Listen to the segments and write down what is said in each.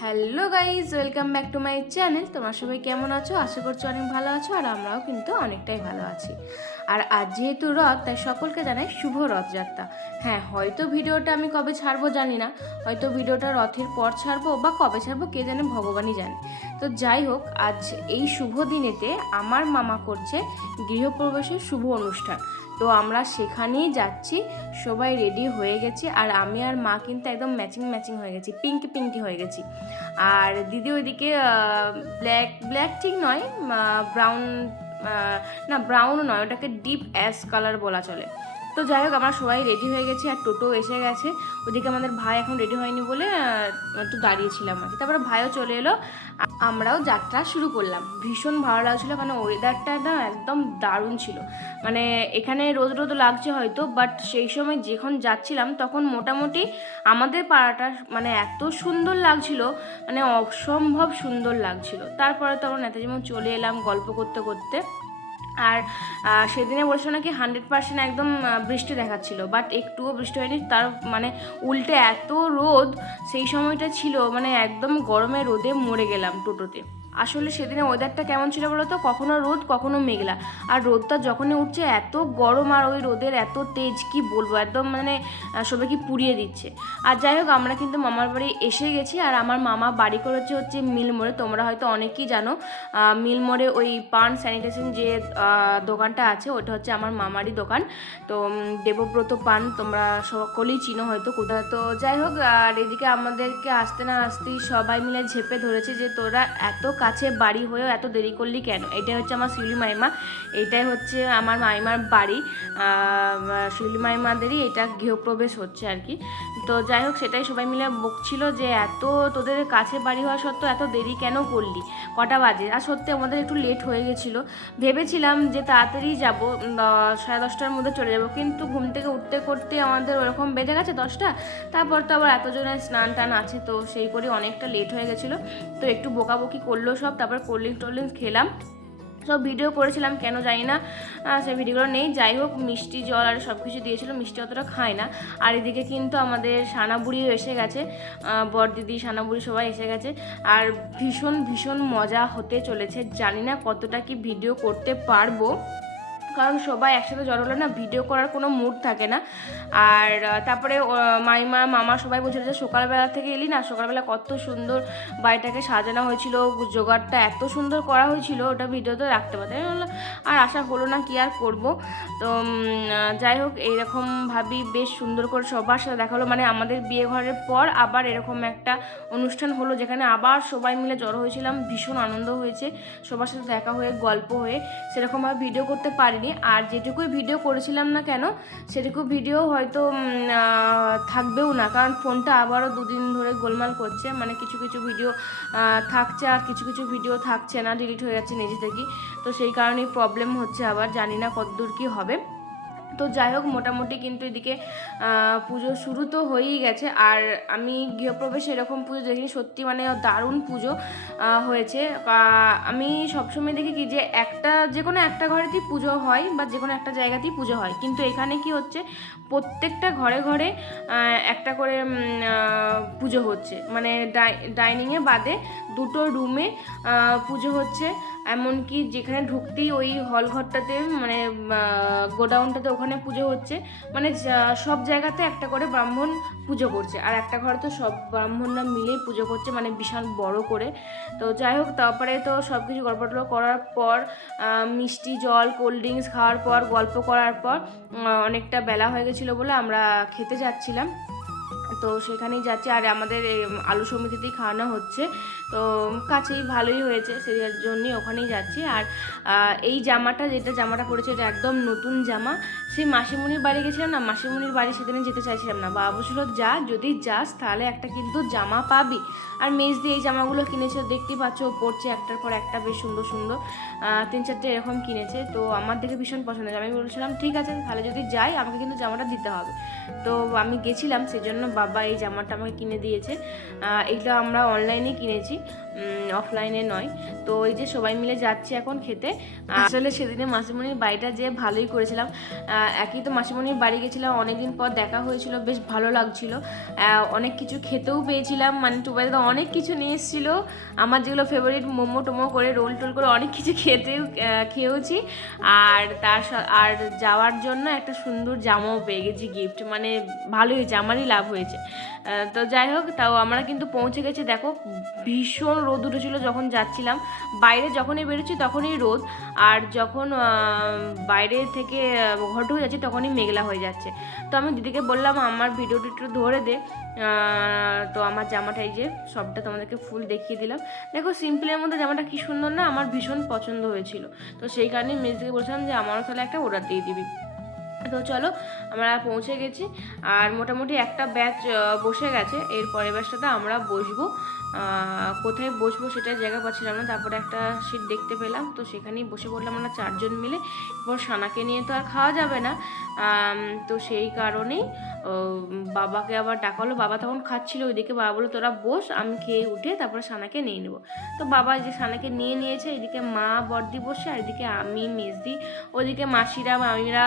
Hello guys welcome back to my channel তোমার সবাই কেমন আছো? আশা করছি অনেক ভালো আছো, আর আমরাও কিন্তু অনেকটাই ভালো আছি। আর আজ যেহেতু রথ, তাই সকলকে জানাই শুভ রথযাত্রা। হ্যাঁ হয়তো ভিডিওটা আমি কবে ছাড়বো জানি না। হয়তো ভিডিওটা রথের পর ছাড়বো বা কবে ছাড়বো কে জানে ভগবানই জানে। তো যাই হোক, আজ এই শুভ দিনেতে আমার মামা করছে গৃহপ্রবেশের শুভ অনুষ্ঠান। তো আমরা সেখানেই যাচ্ছি, সবাই রেডি হয়ে গেছি আর আমি আর মা কিন্তু একদম ম্যাচিং ম্যাচিং হয়ে গেছি পিঙ্কি পিঙ্কি হয়ে গেছি। আর দিদি ওইদিকে ব্ল্যাক ব্ল্যাক ঠিক নয় ব্রাউন না ব্রাউনও নয়, ওটাকে ডিপ অ্যাশ কালার বলা চলে। তো যাই হোক, আমরা সবাই রেডি হয়ে গেছি আর টোটো এসে গেছে। ওদিকে আমাদের ভাই এখন রেডি হয়নি বলে একটু দাঁড়িয়েছিলাম আর কি। তারপরে ভাইও চলে এলো। আমরাও যাত্রা শুরু করলাম। ভীষণ ভালো লাগছিল কারণ ওয়েদারটা না একদম দারুণ ছিল। মানে এখানে রোদ রোদ লাগছে হয়তো বাট সেই সময় যখন যাচ্ছিলাম, তখন মোটামুটি আমাদের পাড়াটা মানে এত সুন্দর লাগছিল মানে অসম্ভব সুন্দর লাগছিল। তারপরে তো আমরা নেতাজি চলে এলাম গল্প করতে করতে। আর সেদিনে বলছিল নাকি হান্ড্রেড পার্সেন্ট একদম বৃষ্টি দেখাচ্ছিল বাট একটুও বৃষ্টি হয়নি। তার মানে উল্টে এত রোদ, সেই সময়টা ছিল মানে একদম গরমে রোদে মরে গেলাম টোটোতে। আসলে সেদিনে ওয়েদারটা কেমন ছিল বলো তো কখনো রোদ কখনো মেঘলা। আর রোদটা যখনই উঠছে এত গরম আর ওই রোদের এত তেজ কি বলব? একদম মানে সবাইকে পুড়িয়ে দিচ্ছে। আর যাই হোক আমরা কিন্তু মামার বাড়ি এসে গেছি আর আমার মামা বাড়ি করেছে হচ্ছে মিল মিলমোড়ে। তোমরা হয়তো অনেকেই জানো আহ, মিলমোড়ে ওই পান স্যানিটেশন যে দোকানটা আছে ওটা হচ্ছে আমার মামারই দোকান। তো দেবব্রত পান তোমরা সকলেই চিনো হয়তো কোথায় তো যাই হোক আর এদিকে আমাদেরকে আসতে না আসতেই সবাই মিলে ঝেপে ধরেছে যে তোরা এত কাছে বাড়ি হয়েও এত দেরি করলি কেন? এটাই হচ্ছে আমার শিউলি মাইমা, এটাই হচ্ছে আমার মাইমার বাড়ি। শিউলি মাইমাদেরই এটা গৃহপ্রবেশ হচ্ছে আর কি। তো যাই হোক, সেটাই সবাই মিলে বকছিল যে এত তোদের কাছে বাড়ি হওয়া সত্ত্বেও এত দেরি কেন করলি? কটা বাজে? আর সত্যি আমাদের একটু লেট হয়ে গেছিল। ভেবেছিলাম যে তাড়াতাড়ি যাব সাড়ে দশটার মধ্যে চলে যাব। কিন্তু ঘুম থেকে উঠতে করতে আমাদের ওরকম বেজে গেছে দশটা। তারপর তো আবার এতজনের স্নান টান আছে, তো সেই করে অনেকটা লেট হয়ে গেছিল। তো একটু বকাবকি করল সব, তারপর কোল্ড ড্রিঙ্কস টোল্ড ড্রিঙ্কস খেলাম। সব ভিডিও করেছিলাম, কেন জানি না সেই ভিডিওগুলো নেই। যাই হোক, মিষ্টি জল আর সব কিছু দিয়েছিল, মিষ্টি অতটা খায় না। আর এদিকে কিন্তু আমাদের সানাবুড়িও এসে গেছে বরদিদি বড়দিদি সানাবুড়ি সবাই এসে গেছে। আর ভীষণ ভীষণ মজা হতে চলেছে। জানি না কতটা কি ভিডিও করতে পারব। কারণ সবাই একসাথে জড়ো হলে না ভিডিও করার কোনো মুড থাকে না। আর তারপরে মাইমা, মামা সবাই বলছিল যে সকালবেলা থেকে এলি না, সকালবেলা কত সুন্দর বাড়িটাকে সাজানো হয়েছিল, জোগাড়টা এত সুন্দর করা হয়েছিল, ওটা ভিডিওতে রাখতে পারতে। আর আশা হলো না কি আর করব? তো যাই হোক, এইরকম ভাবি বেশ সুন্দর করে সবার সাথে দেখা হলো। মানে আমাদের বিয়ে ঘরের পর আবার এরকম একটা অনুষ্ঠান হলো, যেখানে আবার সবাই মিলে জড়ো হয়েছিলাম, ভীষণ আনন্দ হয়েছে সবার সাথে দেখা হয়ে, গল্প হয়ে। সেরকমভাবে ভিডিও করতে পারিনি আর যেটুকুই ভিডিও করেছিলাম না কেন, সেটুকু ভিডিও হয়তো থাকবেও না। কারণ ফোনটা আবারও দুদিন ধরে গোলমাল করছে। মানে কিছু কিছু ভিডিও থাকছে আর কিছু কিছু ভিডিও থাকছে না। ডিলিট হয়ে যাচ্ছে নিজে থেকেই। তো সেই কারণেই প্রবলেম হচ্ছে আবার। জানি না কতদূর কী হবে। তো যাই হোক, মোটামুটি কিন্তু এদিকে পুজো শুরু তো হয়েই গেছে। আর আমি গৃহপ্রবেশে এরকম পুজো দেখিনি, সত্যি মানে দারুণ পুজো হয়েছে। আমি সবসময় দেখি কি যে একটা, যে কোনো একটা ঘরেতেই পুজো হয় বা যে কোনো একটা জায়গাতেই পুজো হয়। কিন্তু এখানে কি হচ্ছে, প্রত্যেকটা ঘরে ঘরে একটা করে পুজো হচ্ছে। মানে ডাইনিংয়ে বাদে দুটো রুমে পুজো হচ্ছে। এমনকি যেখানে ঢুকতেই ওই হল ঘরটাতে মানে গোডাউনটাতে ওখানে পুজো হচ্ছে। মানে সব জায়গাতে একটা করে ব্রাহ্মণ পুজো করছে। আর একটা ঘরে তো সব ব্রাহ্মণরা মিলেই পুজো করছে মানে বিশাল বড় করে। তো যাই হোক, তারপরে তো সব কিছু গল্প করার পর মিষ্টি, জল কোল্ড ড্রিঙ্কস খাওয়ার পর, গল্প করার পর অনেকটা বেলা হয়ে গেছিল বলে আমরা খেতে যাচ্ছিলাম। তো সেখানেই যাচ্ছি। আর আমাদের আলু সমিতিতেই খাওয়ানো হচ্ছে। তো কাছেই ভালোই হয়েছে, সেই জন্যই ওখানেই যাচ্ছি। আর এই জামাটা যেটা জামাটা পরেছে, এটা একদম নতুন জামা। সেই মাসিমণির বাড়ি গেছিলাম না, মাসিমণির বাড়ি সেদিনে যেতে চাইছিলাম না। বাবা বলছিল, যা, যদি যাস তাহলে একটা কিন্তু জামা পাবি। আর মেজ দিয়ে এই জামাগুলো কিনেছে, দেখতেই পাচ্ছ, ও পরছে একটার পর একটা, বেশ সুন্দর সুন্দর। তিন চারটে এরকম কিনেছে। তো আমার দেখে ভীষণ পছন্দ হয়েছে। আমি বলছিলাম, ঠিক আছে, তাহলে যদি যাই, আমাকে কিন্তু জামাটা দিতে হবে। তো আমি গেছিলাম, সেই জন্য বাবা এই জামাটা আমাকে কিনে দিয়েছে। এইটা এগুলো আমরা অনলাইনে কিনেছি। অফলাইনে নয়। তো এই যে সবাই মিলে যাচ্ছি এখন খেতে। আসলে সেদিনে মাসিমণির বাড়িটা যে ভালোই করেছিলাম। একই তো মাসিমণির বাড়ি গেছিলাম, অনেকদিন পর দেখা হয়েছিল, বেশ ভালো লাগছিল। অনেক কিছু খেতেও পেয়েছিলাম মানে টুবাইদা অনেক কিছু নিয়ে এসেছিল। আমার যেগুলো ফেভারিট মোমো টোমো করে রোল টোল করে অনেক কিছু খেতেও খেয়েওছি। আর তার আর যাওয়ার জন্য একটা সুন্দর জামাও পেয়ে গেছি গিফট মানে ভালোই হয়েছে, আমারই লাভ হয়েছে। তো যাই হোক, তাও আমরা কিন্তু পৌঁছে গেছি, দেখো, ভীষণ রোদ উঠেছিল যখন যাচ্ছিলাম। বাইরে যখনই বেরোচ্ছি তখনই রোদ। আর যখন বাইরে থেকে ঘর ঢুকে যাচ্ছি তখনই মেঘলা হয়ে যাচ্ছে। তো আমি দিদিকে বললাম, আমার ভিডিওটি একটু ধরে দে। তো আমার জামাটা এই যে, সবটা তোমাদেরকে ফুল দেখিয়ে দিলাম। দেখো, সিম্পলের মধ্যে জামাটা কি সুন্দর না, আমার ভীষণ পছন্দ হয়েছিল। তো সেই কারণে মেজদিকে বলছিলাম যে, আমারও তাহলে একটা অর্ডার দিয়ে দিবি। তো চলো, আমরা পৌঁছে গেছি। আর মোটামুটি একটা ব্যাচ বসে গেছে। এর পরের ব্যাচটাতে আমরা বসবো। কোথায় বসবো সেটা জায়গা পাচ্ছিলাম না, তারপরে একটা সিট দেখতে পেলাম, তো সেখানেই বসে পড়লাম আমরা চারজন মিলে। এরপর সানাকে নিয়ে তো আর খাওয়া যাবে না। তো সেই কারণেই বাবাকে আবার ডাকা হলো বাবা তখন খাচ্ছিল ওইদিকে, বাবা বলল, তোরা বস, আমি খেয়ে উঠে তারপরে সানাকে নিয়ে নেব। তো বাবা যে সানাকে নিয়ে নিয়েছে, এদিকে মা বর্দি বসে আর এদিকে আমি, মেজদি, ওদিকে মাসিরা, মামিরা,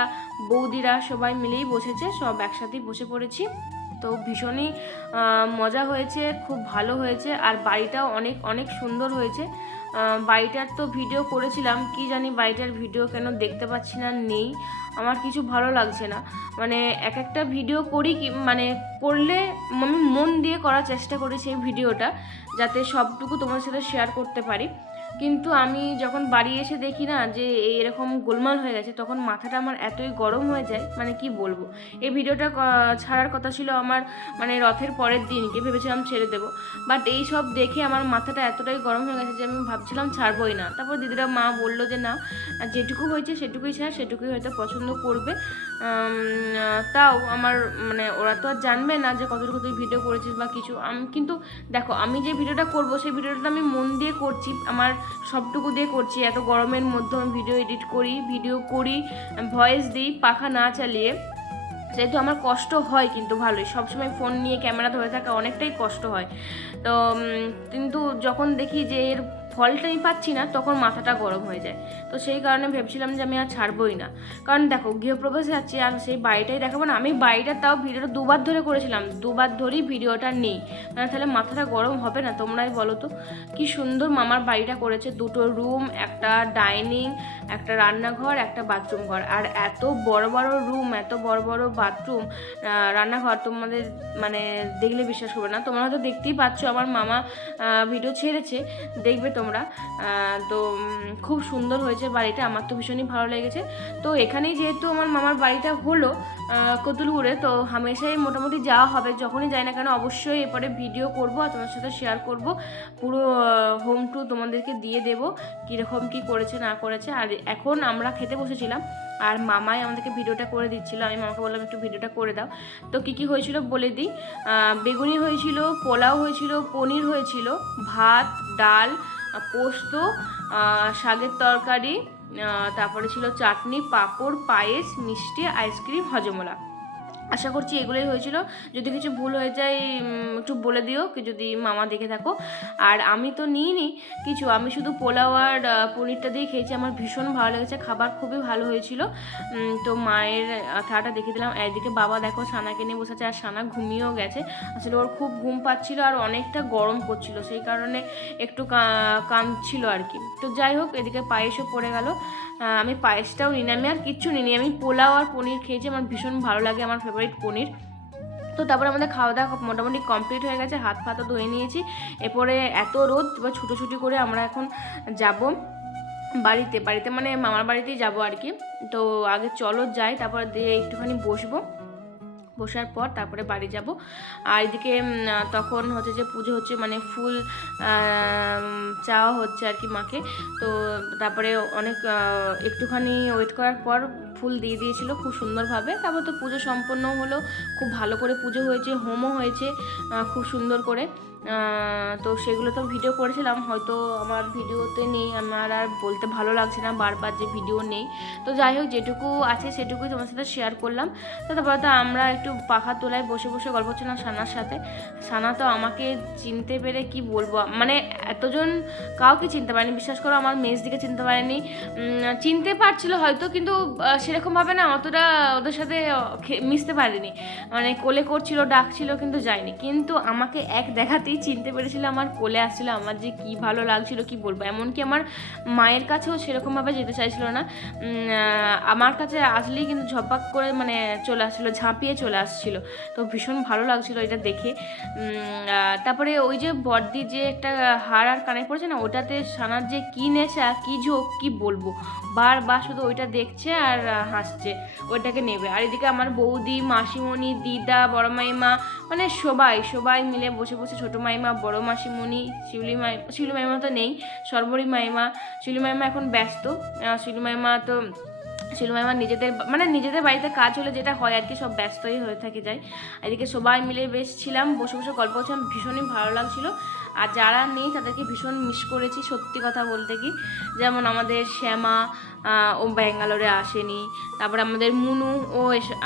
বৌদিরা সবাই মিলেই বসেছে, সব একসাথেই বসে পড়েছি। তো ভীষণই মজা হয়েছে, খুব ভালো হয়েছে, আর বাড়িটাও অনেক অনেক সুন্দর হয়েছে। বাড়িটার তো ভিডিও করেছিলাম, কি জানি বাড়িটার ভিডিও কেন দেখতে পাচ্ছি না, নেই। আমার কিছু ভালো লাগছে না। মানে এক একটা ভিডিও করি কি মানে করলে আমি মন দিয়ে করার চেষ্টা করেছি এই ভিডিওটা যাতে সবটুকু তোমার সাথে শেয়ার করতে পারি। কিন্তু আমি যখন বাড়ি এসে দেখি না যে এরকম গোলমাল হয়ে গেছে, তখন মাথাটা আমার এতই গরম হয়ে যায় মানে কি বলব? এই ভিডিওটা ছাড়ার কথা ছিল আমার মানে রথের পরের দিনকে ভেবেছিলাম ছেড়ে দেবো। বাট এই সব দেখে আমার মাথাটা এতটাই গরম হয়ে গেছে যে আমি ভাবছিলাম ছাড়বই না। তারপর দিদিরা মা বলল যে, না, যেটুকু হয়েছে সেটুকুই ছাড়, সেটুকুই হয়তো পছন্দ করবে। তাও আমার মানে ওরা তো আর জানবে না যে কতটুকু তুই ভিডিও করেছিস বা কিছু। আমি, কিন্তু দেখো, আমি যে ভিডিওটা করব, সেই ভিডিওটা আমি মন দিয়ে করছি। আমার সবটুকু দিয়ে করছি। এত গরমের মধ্যে আমি ভিডিও এডিট করি ভিডিও করি ভয়েস দিই, পাখা না চালিয়ে। সেহেতু আমার কষ্ট হয় কিন্তু ভালোই। সবসময় ফোন নিয়ে ক্যামেরা ধরে থাকা অনেকটাই কষ্ট হয়। তো কিন্তু যখন দেখি যে এর ফলটা আমি পাচ্ছি না, তখন মাথাটা গরম হয়ে যায়। তো সেই কারণে ভেবেছিলাম যে আমি আর ছাড়বই না। কারণ দেখো, গৃহপ্রবেশ যাচ্ছি, আর সেই বাড়িটাই দেখাবো না। আমি বাড়িটা তাও ভিডিওটা দুবার ধরে করেছিলাম, দুবার ধরেই ভিডিওটা নেই। মানে তাহলে মাথাটা গরম হবে না, তোমরাই বলো তো। কী সুন্দর মামার বাড়িটা করেছে, দুটো রুম, একটা ডাইনিং একটা রান্নাঘর, একটা বাথরুম ঘর। আর এত বড় বড় রুম এত বড় বড় বাথরুম রান্নাঘর তোমাদের মানে দেখলে বিশ্বাস করবে না। তোমরা হয়তো দেখতেই পাচ্ছ আমার মামা ভিডিও ছেড়েছে, দেখবে তোমরা। তো খুব সুন্দর হয়েছে বাড়িটা, আমার তো ভীষণই ভালো লেগেছে। তো এখানেই যেহেতু আমার মামার বাড়িটা হলো কতুলপুরে, তো হামেশাই মোটামুটি যাওয়া হবে। যখনই যাই না কেন, অবশ্যই এরপরে ভিডিও করব আর তোমার সাথে শেয়ার করব। পুরো হোম টু তোমাদেরকে দিয়ে দেবো, কীরকম, কী করেছে, না করেছে। আর এখন আমরা খেতে বসেছিলাম আর মামাই আমাদেরকে ভিডিওটা করে দিচ্ছিল। আমি মামাকে বললাম, একটু ভিডিওটা করে দাও। তো কী কী হয়েছিল বলে দিই। বেগুনি হয়েছিল, পোলাও হয়েছিল, পনির হয়েছিল, ভাত, ডাল, পোস্ত শাকের তরকারি তারপরে ছিল চাটনি, পাঁপড়, পায়েস, মিষ্টি, আইসক্রিম, হজমোলা। আশা করছি এগুলোই হয়েছিল। যদি কিছু ভুল হয়ে যায় একটু বলে দিও, কি যদি মামা দেখে থাকো। আর আমি তো নিইনি কিছু, আমি শুধু পোলাও আর পনিরটা দিয়ে খেয়েছি। আমার ভীষণ ভালো লেগেছে, খাবার খুবই ভালো হয়েছিল। তো মায়ের থালাটা দেখে দিলাম। একদিকে বাবা দেখো, সানাকে নিয়ে বসেছে, আর সানা ঘুমিয়েও গেছে। আসলে ওর খুব ঘুম পাচ্ছিল আর অনেকটা গরম করছিল, সেই কারণে একটু কাঁদছিল আর কি। তো যাই হোক, এদিকে পায়েসও পড়ে গেল। আমি পায়েসটাও নিই আমি আর কিচ্ছু নিইনি। আমি পোলাও আর পনির খেয়েছি, আমার ভীষণ ভালো লাগে, আমার ফেভারিট পনির। তো তারপরে আমাদের খাওয়া দাওয়া মোটামুটি কমপ্লিট হয়ে গেছে, হাত ফাতও ধুয়ে নিয়েছি। এরপরে এত রোদ, এবার ছুটোছুটি করে আমরা এখন যাব বাড়িতে। বাড়িতে মানে মামার বাড়িতেই যাব আর কি। তো আগে চলো যাই, তারপর দিয়ে একটুখানি বসবো। বসার পর তারপরে বাড়ি যাব। আর এদিকে তখন হচ্ছে যে পুজো হচ্ছে মানে ফুল চাওয়া হচ্ছে আর কি মাকে। তো তারপরে অনেক একটুখানি ওয়েট করার পর ফুল দিয়ে দিয়েছিল খুব সুন্দরভাবে। তারপর তো পুজো সম্পন্ন হলো খুব ভালো করে পুজো হয়েছে হোমও হয়েছে খুব সুন্দর করে। তো সেগুলো তো ভিডিও করেছিলাম হয়তো আমার ভিডিওতে নেই আমার আর বলতে ভালো লাগছে না বারবার যে ভিডিও নেই। তো যাই হোক যেটুকু আছে সেটুকুই তোমার সাথে শেয়ার করলাম। তো তারপরে তো আমরা একটু পাখা তোলায় বসে বসে গল্প করছিলাম সানার সাথে। সানা তো আমাকে চিনতে পেরে কি বলব মানে এতজন কাউকে চিনতে পারেনি বিশ্বাস করো আমার মেজ দিকে চিনতে পারেনি। চিনতে পারছিল হয়তো কিন্তু আহ, সেরকমভাবে না অতটা ওদের সাথে মিশতে পারিনি। মানে কোলে করছিল, ডাকছিল, কিন্তু যায়নি। কিন্তু আমাকে এক দেখাতেই চিনতে পেরেছিল, আমার কোলে আসছিল, আমার যে কি ভালো লাগছিল, কি বলব? এমনকি আমার মায়ের কাছেও সেরকমভাবে যেতে চাইছিল না। আমার কাছে আসলেই কিন্তু ঝপাক করে মানে চলে আসছিল, ঝাঁপিয়ে চলে আসছিল। তো ভীষণ ভালো লাগছিল এটা দেখে। তারপরে ওই যে বর্দি যে একটা হার আর কানে পড়েছে না, ওটাতে সানার যে কি নেশা, কি ঝোঁক, কি বলব? বারবার শুধু ওইটা দেখছে আর হাসছে, ওইটাকে নেবে। আর এদিকে আমার বৌদি, মাসিমণি, দিদা, বড় মাইমা মানে সবাই সবাই মিলে বসে বসে ছোটো মাইমা, বড় মাসিমণি, শিউলি মাই, শিউলি মাইমা তো নেই, সর্বরী মাইমা। শিউলি মাইমা এখন ব্যস্ত শিউলি মাইমা তো শিলু মাইমা নিজেদের মানে নিজেদের বাড়িতে কাজ হলে যেটা হয় আর কি, সব ব্যস্তই হয়ে থাকে যায়। এদিকে সবাই মিলে বেশ ছিলাম, বসে বসে গল্প করছিলাম, ভীষণই ভালো লাগছিল। আর যারা নেই, তাদেরকে ভীষণ মিস করেছি সত্যি কথা বলতে কি। যেমন আমাদের শ্যামা ও ব্যাঙ্গালোরে আসেনি। তারপর আমাদের মুনু ও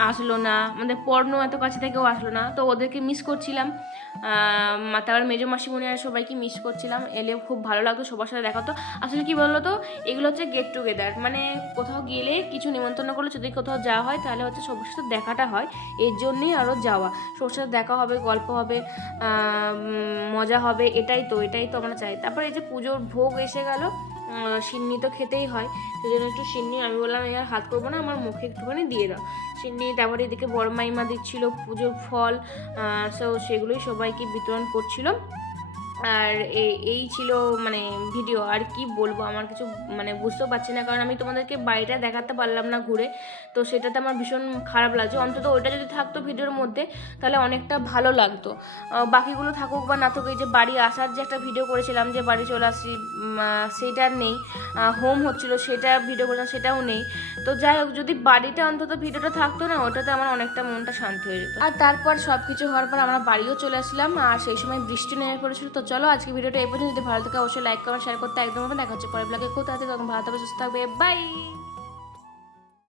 আসলো না। আমাদের পর্ণ এত কাছে থেকেও আসলো না। তো ওদেরকে মিস করছিলাম। তারপর মেজো মাসিমণি আর সবাইকে মিস করছিলাম। এলে খুব ভালো লাগতো, সবার সাথে দেখা হতো। আসলে কি বলল তো এগুলো হচ্ছে গেট টুগেদার মানে কোথাও গেলে কিছু নিমন্ত্রণ করলে যদি কোথাও যাওয়া হয়, তাহলে হচ্ছে সবার সাথে দেখাটা হয়। এর জন্যই আরও যাওয়া। সবার সাথে দেখা হবে, গল্প হবে মজা হবে, এটাই তো এটাই তো আমরা চাই। তারপর এই যে পুজোর ভোগ এসে গেল সিন্নি তো খেতেই হয় সেই জন্য একটু সিন্নি, আমি বললাম এর হাত করব না, আমার মুখে একটুখানি দিয়ে দাও। সিন্নি তারপরে এদিকে বড় মাইমা দিচ্ছিল পুজোর ফল সো সেগুলোই সবাইকে বিতরণ করছিল। আর এই ছিল মানে ভিডিও আর কি বলব আমার কিছু মানে বুঝতেও পারছি না কারণ আমি তোমাদেরকে বাড়িটা দেখাতে পারলাম না ঘুরে। তো সেটাতে আমার ভীষণ খারাপ লাগছে। অন্তত ওইটা যদি থাকতো ভিডিওর মধ্যে তাহলে অনেকটা ভালো লাগতো। বাকিগুলো থাকুক বা না থাকুক এই যে বাড়ি আসার যে একটা ভিডিও করেছিলাম যে বাড়ি চলে আসি উম, সেটা নেই। হোম হচ্ছিল সেটা ভিডিও করেছিলাম সেটাও নেই। তো যাই হোক যদি বাড়িটা অন্তত ভিডিওটা থাকতো না ওটাতে আমার অনেকটা মনটা শান্তি হয়ে যেত। আর তারপর সব কিছু হওয়ার পর আমরা বাড়িও চলে আসলাম আর সেই সময় বৃষ্টি নেমে পড়েছিল তো চলো আজকে ভিডিওটা এই পর্যন্ত। যদি ভালো থাকে অবশ্যই লাইক কমেন্ট শেয়ার করতে একদম হবে দেখা হচ্ছে পরের ব্লগে কোথাও তখন ভালো থাকবে, সুস্থ থাকবে। বাই